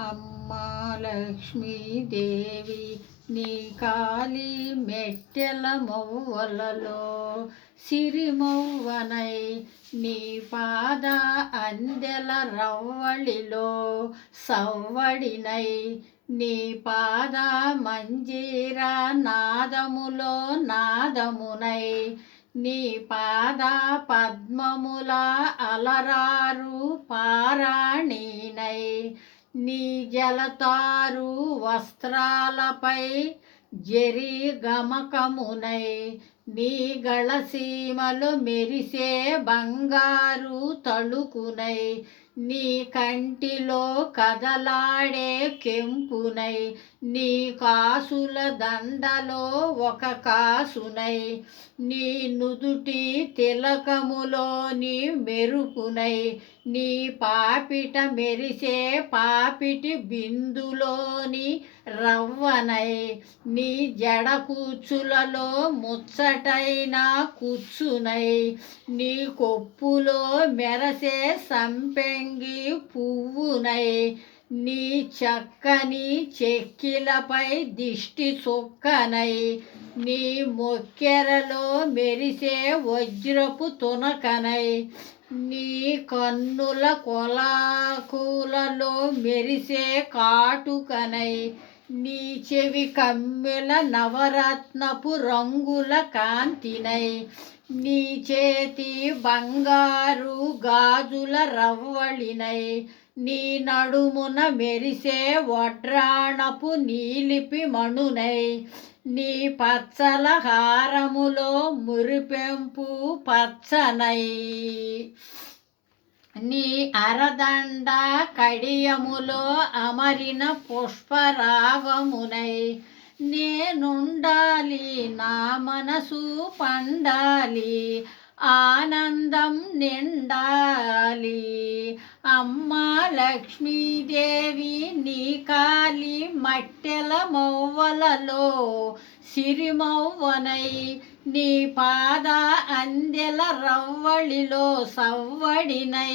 అమ్మా లక్ష్మీదేవి నీ కాలి మెట్టెల మౌవలలో సిరిమౌవనై నీ పాద అందెల రవ్వళిలో సవ్వడినై. నీ పాద మంజీర నాదములో నాదమునై. నీ పాద పద్మముల అలరారు పారా నీ జలతారు వస్త్రాలపై జరి గమకమునై నీ గళసీమలు మెరిసే బంగారు తళుకునై నీ కంటిలో కదలాడే కెంపునై నీ కాసుల దండలో ఒక కాసునై నీ నుదుటి తిలకములోని మెరుపునై నీ పాపిట మెరిసే పాపిటి బిందులోని రవ్వనై నీ జడ కూచులలో ముచ్చటైన కూర్చునై నీ కొప్పులో మెరసే సంపెంగ పువ్వునై నీ చక్కని చెక్కిలపై దిష్టి చొక్కనై నీ మొక్కెరలో మెరిసే వజ్రపు తునకనై నీ కన్నుల కొలాకులలో మెరిసే కాటుకనై నీ చెవి కమ్మెల నవరత్నపు రంగుల కాంతినై. నీ చేతి బంగారు గాజుల రవ్వళినై. నీ నడుమున మెరిసే వడ్రాణపు నీలిపి మణునై. నీ పచ్చల హారములో మురిపెంపు పచ్చనై. నీ అరదండ కడియములో అమరిన పుష్పరాగమునై నేనుండాలి నా మనసు పండాలి. ఆనందం నిండాలి. అమ్మా లక్ష్మీదేవి నీ కాలి మట్టెల మౌవలలో సిరిమౌవనై నీ పాద అందెల రవ్వళిలో సవ్వడినై.